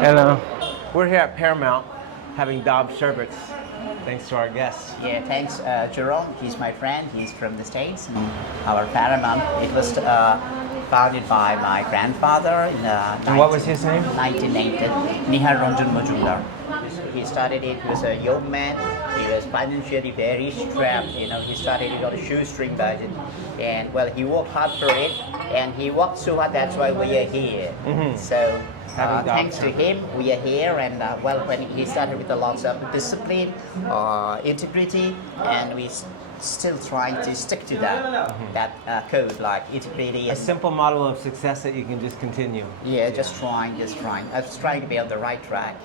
Hello. We're here at Paramount having Dab Sherbert. Thanks to our guests. Yeah, thanks, Jerome. He's my friend. He's from the States. And our Paramount, it was founded by my grandfather in And what was his name? 1980. Nihar Ranjan Majumdar. He started it. He was a young man. He was financially very strapped. You know, he started it on a shoestring budget, and well, he worked hard for it, and he worked so hard. That's why we are here. So. Thanks to him, we are here, and well, when he started with a lot of discipline, integrity, and we still trying to stick to that code, like integrity. A simple model of success that you can just continue. Yeah, just trying. I was trying to be on the right track.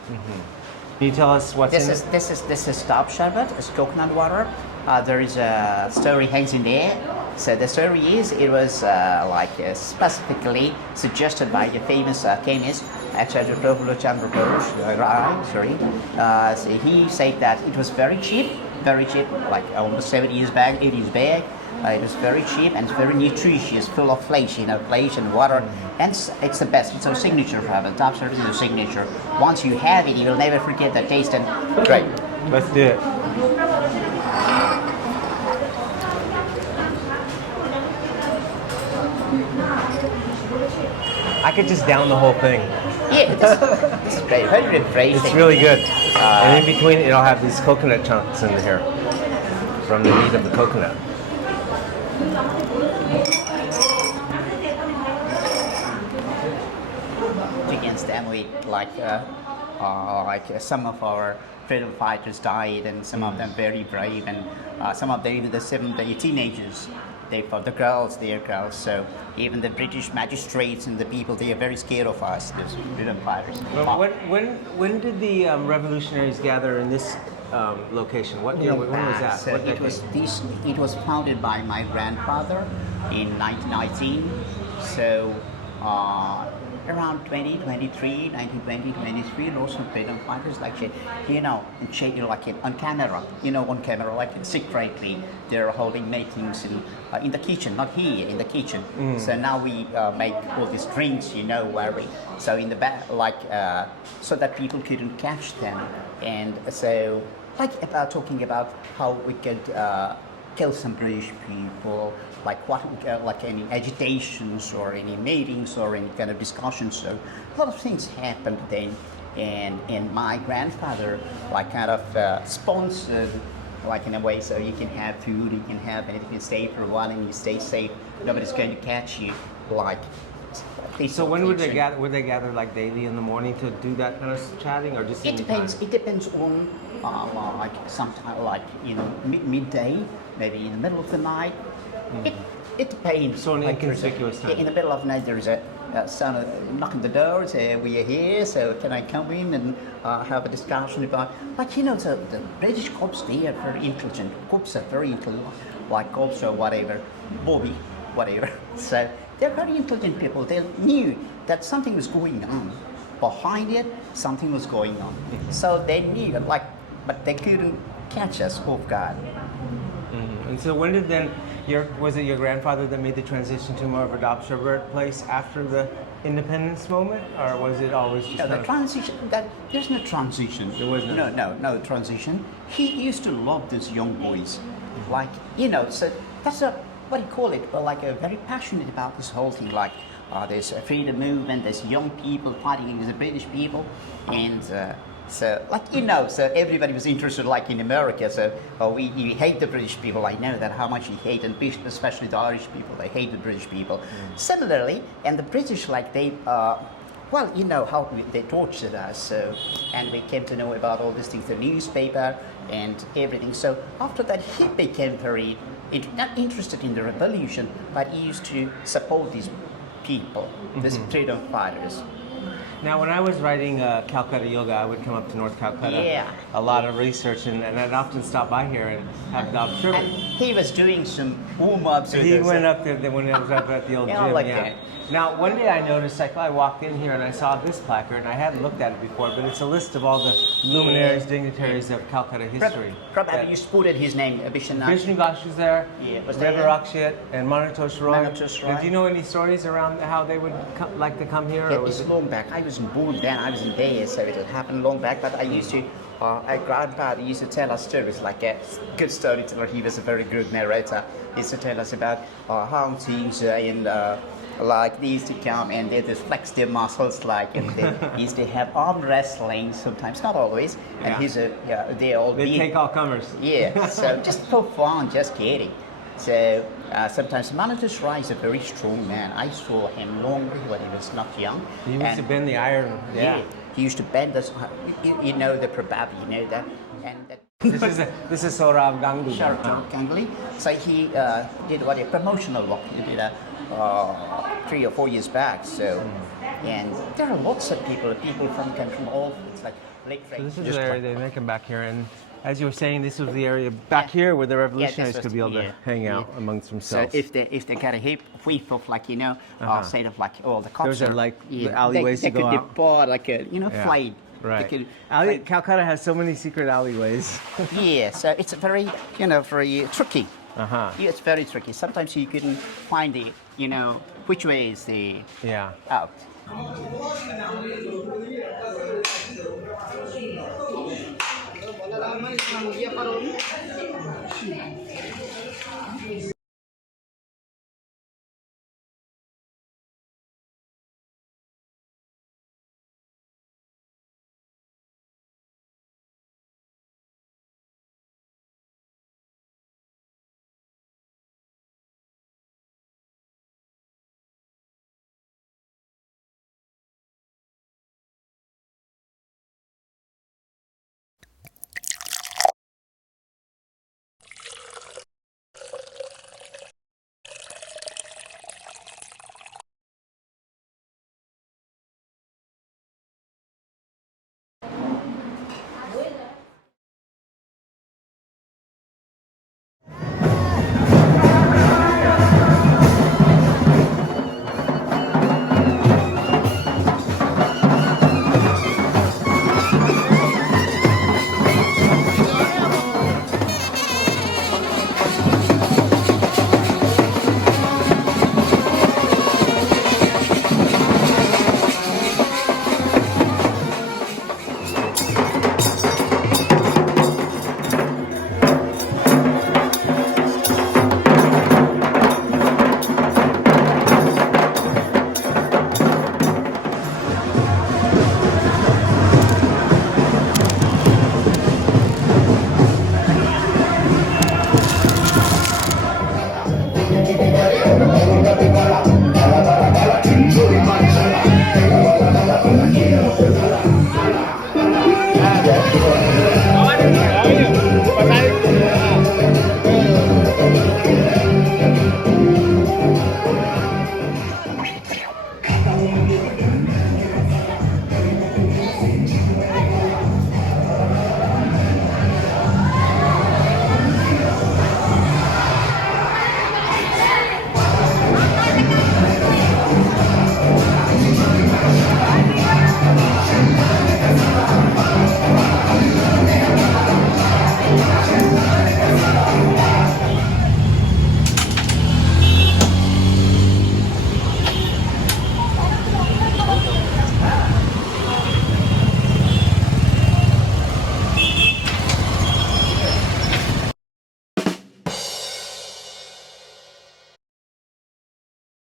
Can you tell us what's in it? This is Dab Sherbert. It's coconut water. There is a story hangs in there. So the story is it was specifically suggested by the famous chemist Acharya Prafullo Chandra Bose. So he said that it was very cheap, like almost 7 years back, 8 years back. It was very cheap and it's very nutritious, full of flesh, flesh and water. And it's the best. It's our signature product. Dab Sherbert is a signature. Once you have it, you will never forget the taste. And great. Let's do it. I could just down the whole thing. Yeah, this is great. Very refreshing. It's really good. And in between, it'll have these coconut chunks in here from the meat of the coconut. Against them, we like some of our freedom fighters died, and some of them very brave, and some of them even the teenagers. They for the girls, they are girls. So even the British magistrates and the people, they are very scared of us. Those freedom fighters. Well, when did the revolutionaries gather in this location? What year? When was that? So it was founded by my grandfather in 1919. So around 1920, 23, lots of freedom fighters like on camera, like secretly, they're holding meetings in the kitchen, not here, in the kitchen. So now we make all these drinks, so in the back, so that people couldn't catch them, and so talking about how we could kill some British people, like any agitations or any meetings or any kind of discussions. So a lot of things happened then, and my grandfather sponsored, in a way, so you can have food, you can have anything, you can stay for a while and you stay safe. Nobody's going to catch you. So when would they gather? Would they gather like daily in the morning to do that kind of chatting, or just? It depends. It depends on sometime midday, maybe in the middle of the night. It depends. So an inconspicuous time. In the middle of the night, there is a son knocking the door, say, "We are here, so can I come in and have a discussion about?" So the British cops, they are very intelligent. Cops are very intelligent, like cops or whatever, Bobby, whatever. So they're very intelligent people. They knew that something was going on. Behind it, something was going on. So they knew, but they couldn't catch us off guard. And so when did then, was it your grandfather that made the transition to more of a Dab Sherbert place after the independence moment, or was it always just? No, the transition. There's no transition. There was no transition. He used to love these young boys, So that's what do you call it? Well, very passionate about this whole thing. There's a freedom movement. There's young people fighting against the British people, and. So everybody was interested, in America. So we hate the British people. I know that how much we hate, and especially the Irish people. They hate the British people. Similarly, and the British, how they tortured us. So, and we came to know about all these things, the newspaper and everything. So after that, he became very not interested in the revolution, but he used to support these people, these freedom fighters. Now, when I was writing Calcutta Yoga, I would come up to North Calcutta. Yeah. A lot of research, and I'd often stop by here and have Dab Sherbert. And he was doing some warm up. So He there's went a- up there when I was up at the old Yeah, gym. like Yeah. that. Now, one day I noticed, like, I walked in here and I saw this placard, and I hadn't looked at it before, but it's a list of all the luminaries, dignitaries of Calcutta history. Probably you spotted his name, Vishnu. Vishnu Ghosh was there, Yeah, was Rev there? Rakshit, and Manatosh Roy. Manatosh Roy. Do you know any stories around how they would like to come here? Yeah, Or was it's it? long back. I wasn't born then. I was in there, so it happened long back. But I used to, our grandfather used to tell us stories like a good storyteller. He was a very good narrator. He used to tell us about hauntings and like they used to come and they just flex their muscles like, and they used to have arm wrestling sometimes, not always. And they all They did. take all comers. Yeah, so just for fun, just kidding. So sometimes Manatosh Rai is a very strong man. I saw him long when he was not young. He used to bend the iron. Yeah. He used to bend us. You know the probably, you know that. And that This is Saurabh Ganguly. Sharjah Ganguly. So he did a promotional work. He did 3 or 4 years back. So, and there are lots of people from all. It's like Lake So this is just the area like- they make them back here, and as you were saying, this was the area back here where the revolutionaries this could was- be able to yeah, hang out yeah. amongst So themselves. if they get a whiff of like say of like the cops Those are are like the alleyways they to go could out. depart like a Yeah. flight. Right. They could, Calcutta has so many secret alleyways. yeah, so it's very very tricky. Uh-huh. Yeah, it's very tricky. Sometimes you couldn't find the which way is the Yeah. out.